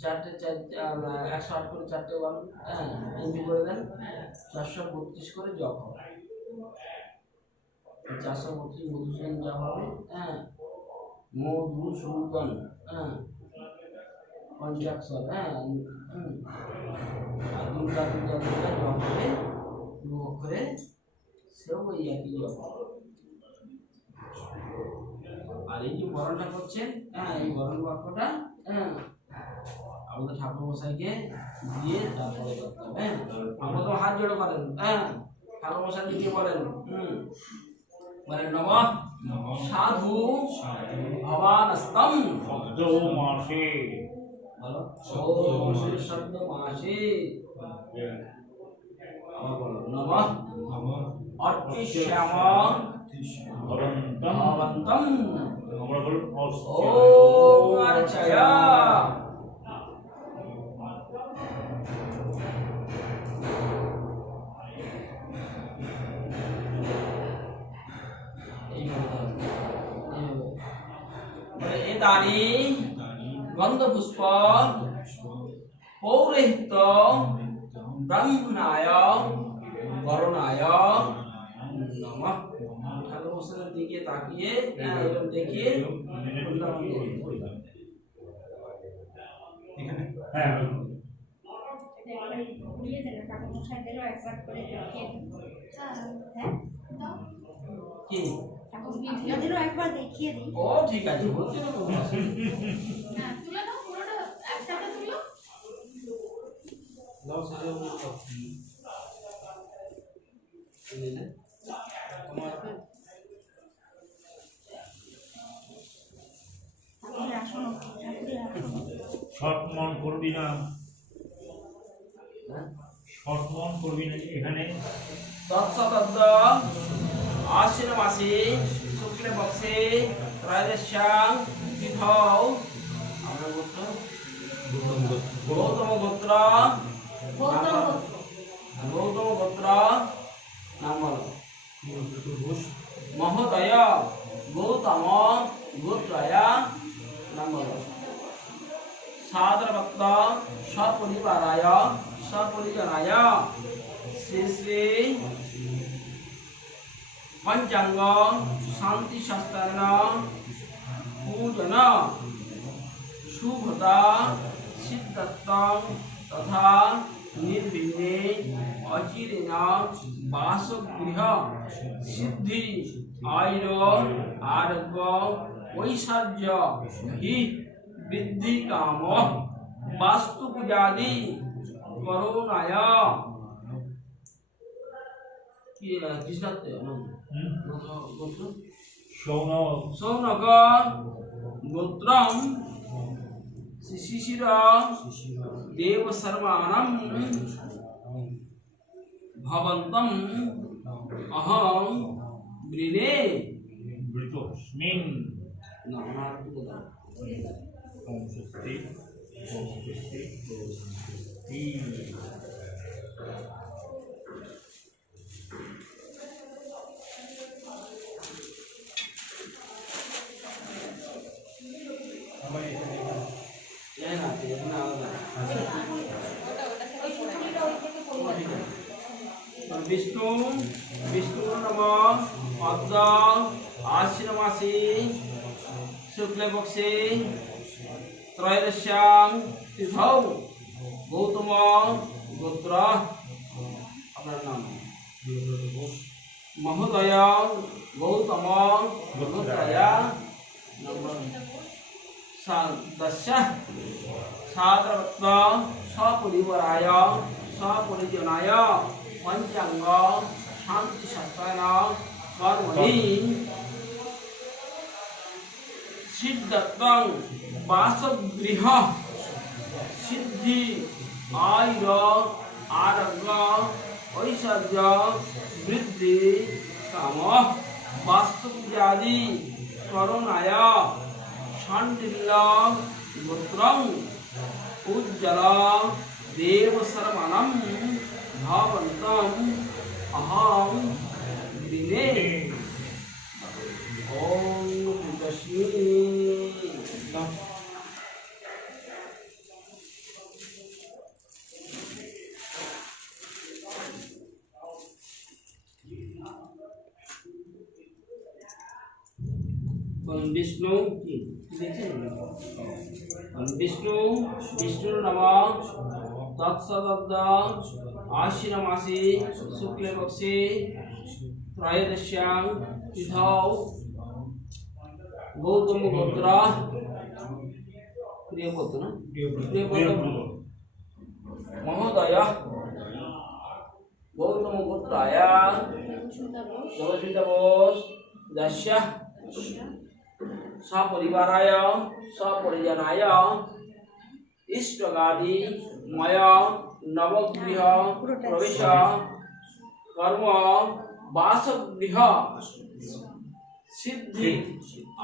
108 করে 4টে বলেন, হ্যাঁ এমনি করে দেন, 432 করে জপ হবে। 432 মধুসূদন জপ হবে। হ্যাঁ, মধুসূদন, হ্যাঁ পঞ্চাক্ষর, হ্যাঁ আর দুর্গা জপ হবে 2 অক্ষরে, সেও ওই একই জপ হবে। আর এই যে বরণটা করছেন, হ্যাঁ এই বরণ বাক্যটা হ্যাঁ আমাদের ঠাকুর মশাইকে দিয়ে তারপরে করতে হবে। হ্যাঁ আমরা তো হাত জোড়ো করেন, হ্যাঁ ঠাকুর মশাইকে দিয়ে বলেন বলেন নমঃ সাধু ভবানস্তম শব্দ মাসে বলো শব্দ মাসে আবার বলো নমঃ অর্তিশ্যাম ভবন্তম ভবন্তম আমরা বলি ওম আর্চয়া। এতানি গন্ধপুষ্প পৌরহিত ব্রাহ্মণায় বরণায় নমঃ। ঠাকুর মশাইয়ের দিকে তাকিয়ে এরকম দেখিয়ে হ্যাঁ ঘুরিয়ে দেন ঠাকুর মশাইদেরও একবার করে দেখিয়ে দিন। হ্যাঁ দাও কি ঠাকুর ভিডিওদেরও একবার দেখিয়ে দিন। ও ঠিক আছে বলছি না তোমার হ্যাঁ তুলে দাও পুরোটা একসাথে তুলো। দাও সাজা বলে দাও নিলে তোমার ঠাকুরের আসন ঠাকুরের আসন শর্ট মন করবি না, শর্ট মন করবি না এখানে। তৎসতদ্দ আশ্বিন মাসে শুক্লে পক্ষে ত্রয়োদশ্যাং তিথৌ আমরা গোত্র গৌতম গোত্র গৌতম গোত্র নাম বলো মহোদয় গৌতম গোত্রায় নাম বলো সাদরভক্ত সপরিবারায় সপরিজনায় শ্রী শ্রী पंचांग शांति शास्त्र पूजन शुभता सिद्धत्व तथा निर्विघ्ने अचिरेण वासगृह सिद्धि आयुर आरोग्य ऐश्वर्य हि वृद्धि काम वास्तु पूजादि करुणाय सौनक गोत्रम शिशिर देव सर्वाणम भवन्तम अहं वृणे वृतोस्मिन् ओम स्वस्ति ओम स्वस्ति ओम स्वस्ति। विष्णु विष्णु नम पद्म आश्विन मासे शुक्ल पक्षे त्रयोदश्यां तिथौ गौतम गोत्र अपना नाम महोदय गौतम गोत्रय दश सादरत्व सपरिवाराय सपरिजनाय पंचांग शांति शास्त्राण कर्मणि सिद्धत्व वासगृह सिद्धि आयुर आरोग्य ऐश्वर्य वृद्धि काम वास्तु पूजादि करुणाय शांतिल गोत्रं उज्ज्वल देव सर्वणं भवन्तम अहं वृणे ओम तस्मै। विष्णु विष्णु विष्णु नम तत्सदब्द आश्विन मासे शुक्ल पक्षे त्रयोदश्यां तिथौ গৌতম গোত্র প্রিয়ব্রত না প্রিয়ব্রত মহোদয় গৌতম গোত্রায় দেবস্মিতা বোস যস্য সপরিবারায় সপরিজনায় ইষ্টগাদি ময় নবগৃহ প্রবেশ কর্ম বাসগৃহ সিদ্ধি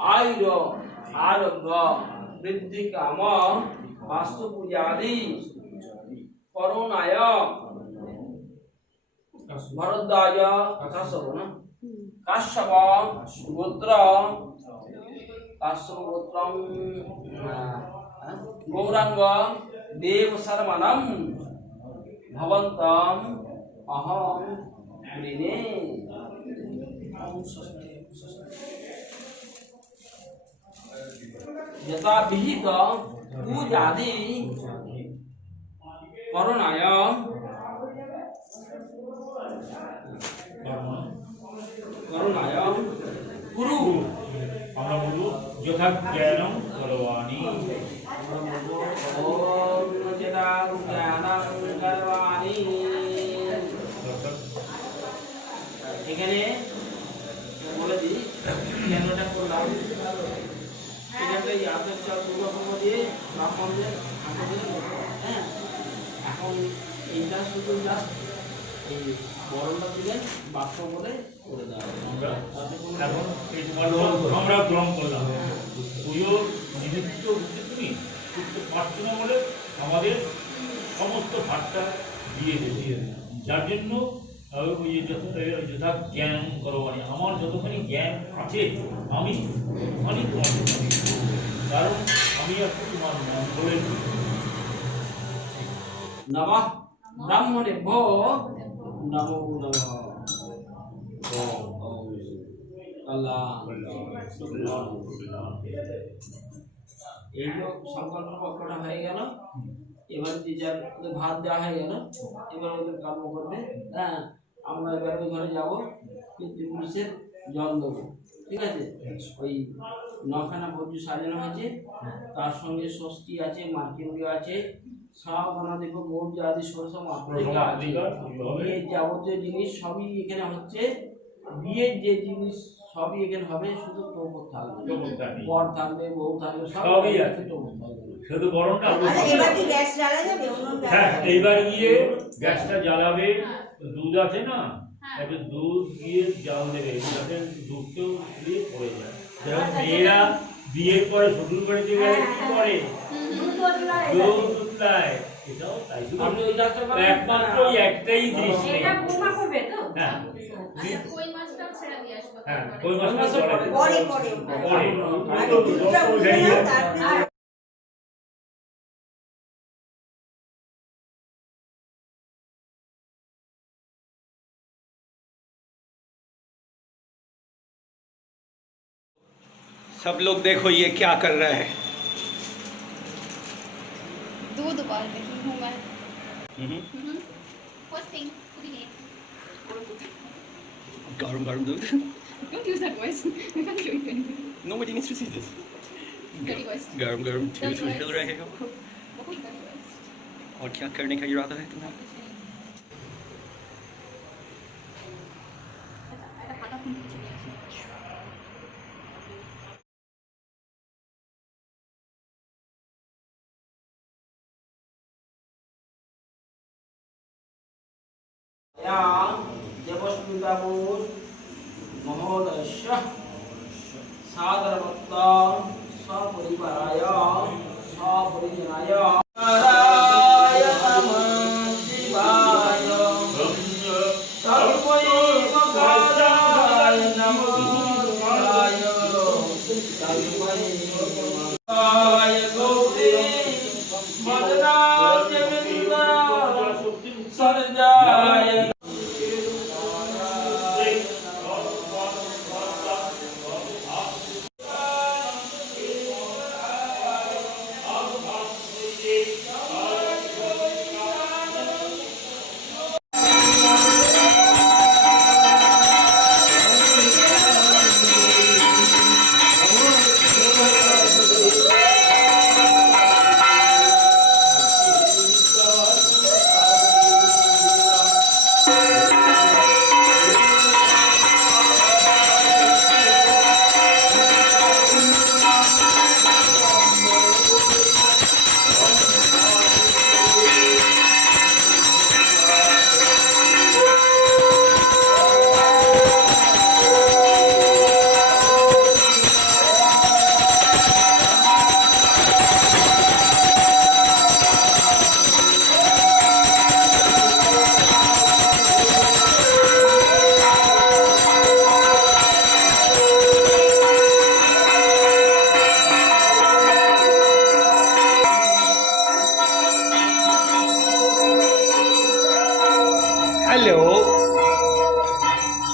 আয়ুর আরোগ্য বৃদ্ধি কাম বাস্তু পূজাদি করুণায় ভরদ্বাজ কাশ্যপ না কাশ্যপ গোত্র কাশ্যপ গোত্রম গৌরাঙ্গ দেব শর্মণম ভবন্তম অহম ঋণে यथा विहित पूजादि करणाय गुरु আমরা বলবো যথা জ্ঞানম করবাণী ओम यथा ज्ञानं करवाणि এখানে বলে দিই জ্ঞানটা করলাম এখানে ইয়াদের চাল দুরকম দিয়ে ব্রাহ্মণদের আমাদের হ্যাঁ এখন এইটা শুধু জাস্ট এই বরণটা দিলেন বাক্য বলে করে দেওয়া আমরা এখন এই তোমার আমরা গ্রহণ করলাম পুজো নিমিত্ত হচ্ছে তুমি করতে পারছো না বলে আমাদের সমস্ত ভাতটা দিয়ে দিয়ে যার জন্য ওই যথা জ্ঞান করবানি আমার যতখানি জ্ঞান আছে আমি ততখানি তোমাকে কারণ আমি এখন তোমার মন্ত্রের নমঃ ব্রাহ্মণেভ্যো নমো নমঃ আল্লাহ এই তো সংকল্প পক্ষটা হয়ে গেল এবার টিচার ভাত দেওয়া হয়ে গেল এবার ওদের কর্ম করবে হ্যাঁ আমরা এবার ওই ঘরে যাবো পিতৃপুরুষের জল দেবো ঠিক আছে ওই নখানা ভোজ্য সাজানো হয়েছে তার সঙ্গে ষষ্ঠী আছে মার্কিউরিও আছে সব আমাদের মৌর্য আদি সরসম আফ্রিকা আছে বিয়ের যাবতীয় জিনিস সবই এখানে হচ্ছে বিয়ের যে জিনিস সবই এখানে হবে শুধু টোপর থাকবে বর থাকবে বউ থাকবে সবই আছে টোপর থাকবে শুধু গরমটা এবার কি গ্যাস জ্বালা যাবে অন্য হ্যাঁ এইবার গিয়ে গ্যাসটা জ্বালাবে দুধ আছে না একটু দুধ দিয়ে জাল দেবে যাতে দুধকেও দিয়ে পড়ে যায় যেমন মেয়েরা বিয়ের পরে শ্বশুর বাড়িতে গেলে কি করে দুধ উতলায় এটাও তাই শুধু আপনি ওই যাত্রা একমাত্র ওই একটাই জিনিস নেই এটা বোমা করবে তো হ্যাঁ কই মাছটাও ছেড়ে দিয়ে আসবো হ্যাঁ কই মাছটা পরে পরে পরে পরে আগে দুধটা উঠে নাও তারপরে सब लोग देखो ये क्या कर रहा है दूध उबाल रही हूँ मैं First thing, putting it. गरम गरम दूध Don't use that voice. We can't show you anything. nobody needs to see this Dirty voice. गरम गरम दूध Dirty हिल voice. रहे हो बहुत dirty voice. और क्या करने का इरादा है तुम्हारा এটা ফাটা খুন কিছু নিয়ে আসি या देवस्मिताबोस महोदयस्य सादरवत्त सपरिवाराय सपरिजनाय नाराय नमः शिवाय सर्वै मङ्गलाय नमः शिवाय सर्वै मङ्गलाय Gauri मदनाय विन्दर सर्जाय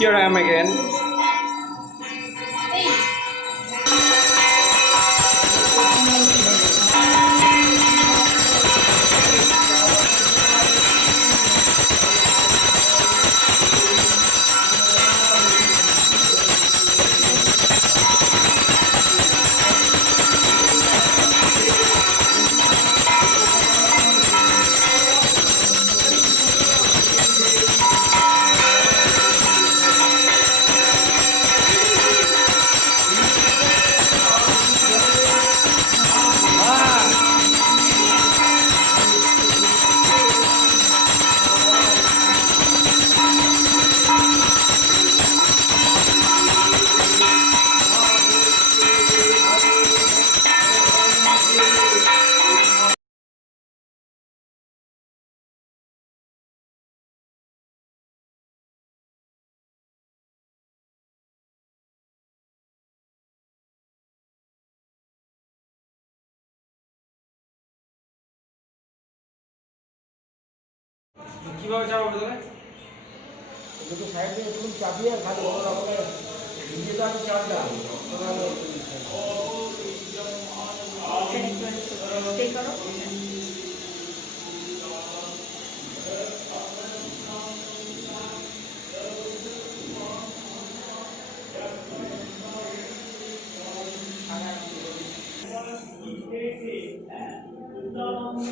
Here I am again. কিভাবে চাপাবে তাহলে দুটো সাইড দিয়ে তুমি চাপিয়ে খালি ওর আমাকে নিজে তো আমি চাপলাম স্টে করো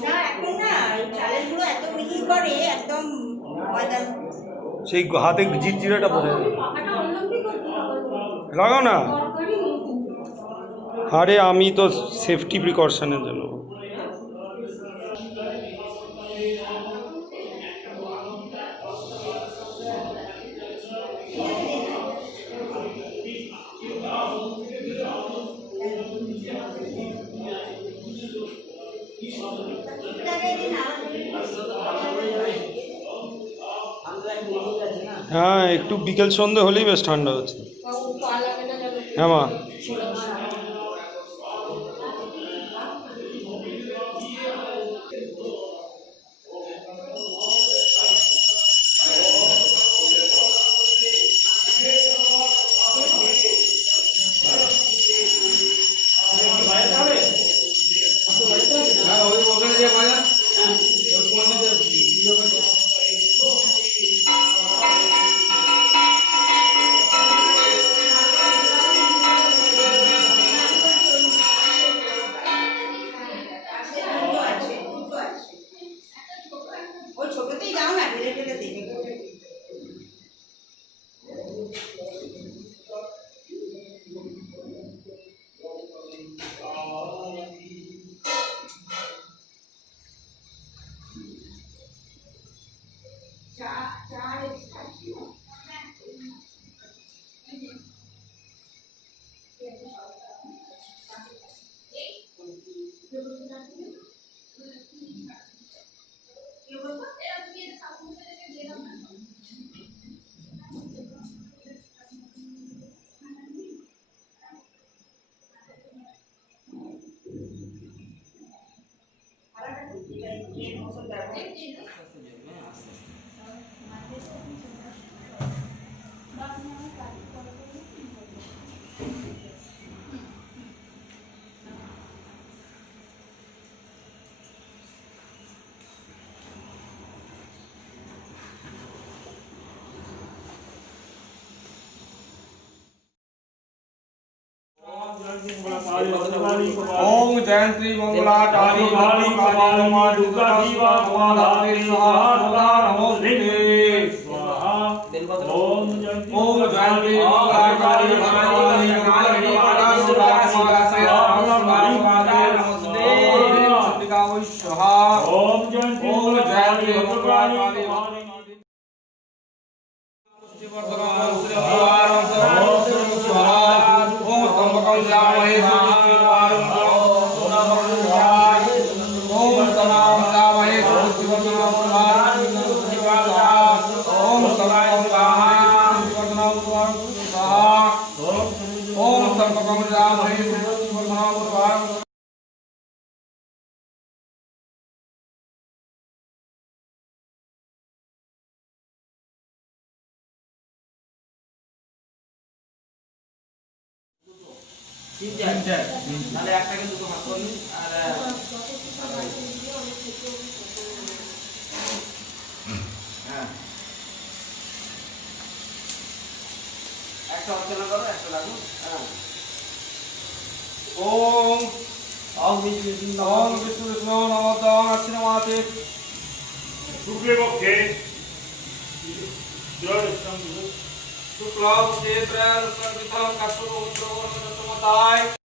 না এখন না এই চালের এত মিহি করে একদম ময়দা সেই হাতে জিরজিরাটা বোঝা যায়। লাগাও না। আরে আমি তো সেফটি প্রিকশনের জন্য। হ্যাঁ একটু বিকেল সন্ধে হলেই বেশ ঠান্ডা হচ্ছে। হ্যাঁ মা ওই ছোটতেই যাও না ঢেলে ঢেলে দেখে ओम जयंती मंगला काली काली कामा दुर्गा शिवा महाधात्री स्वाहा सदा नमोस्ते स्वाहा ओम जयंती मंगला काली काली काली माता शिवा स्वाहा नमोस्ते चंडिका स्वाहा ओम जयंती मंगला काली ओम सर्वकम राम हे তিনটে তাহলে একটাকে দুটো ভাগ করুন আর হ্যাঁ একটা অর্চনা করো একটা রাখুন হ্যাঁ ওম ওম বিষ্ণু ওম বিষ্ণু বিষ্ণু নমঃ আশ্বিনমাসে শুক্লপক্ষে শুক্লাম চেত্রা সংকৃতম কাশ্যপ পুত্র বর্মদত্তমতায়